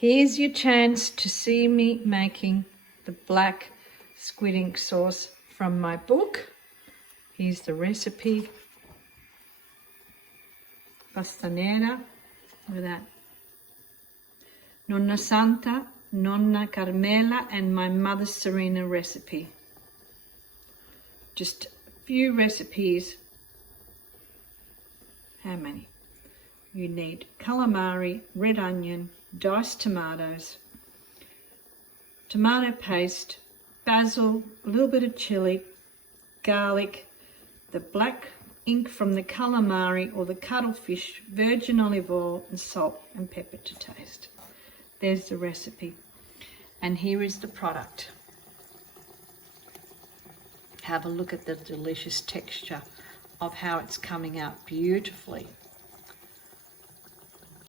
Here's your chance to see me making the black squid ink sauce from my book. Here's the recipe. Pasta nera, look at that. Nonna Santa, Nonna Carmela, and my mother Serena recipe. Just a few recipes. How many? You need calamari, red onion, diced tomatoes, tomato paste, basil, a little bit of chili, garlic, the black ink from the calamari or the cuttlefish, virgin olive oil, and salt and pepper to taste. There's the recipe. And here is the product. Have a look at the delicious texture of how it's coming out beautifully.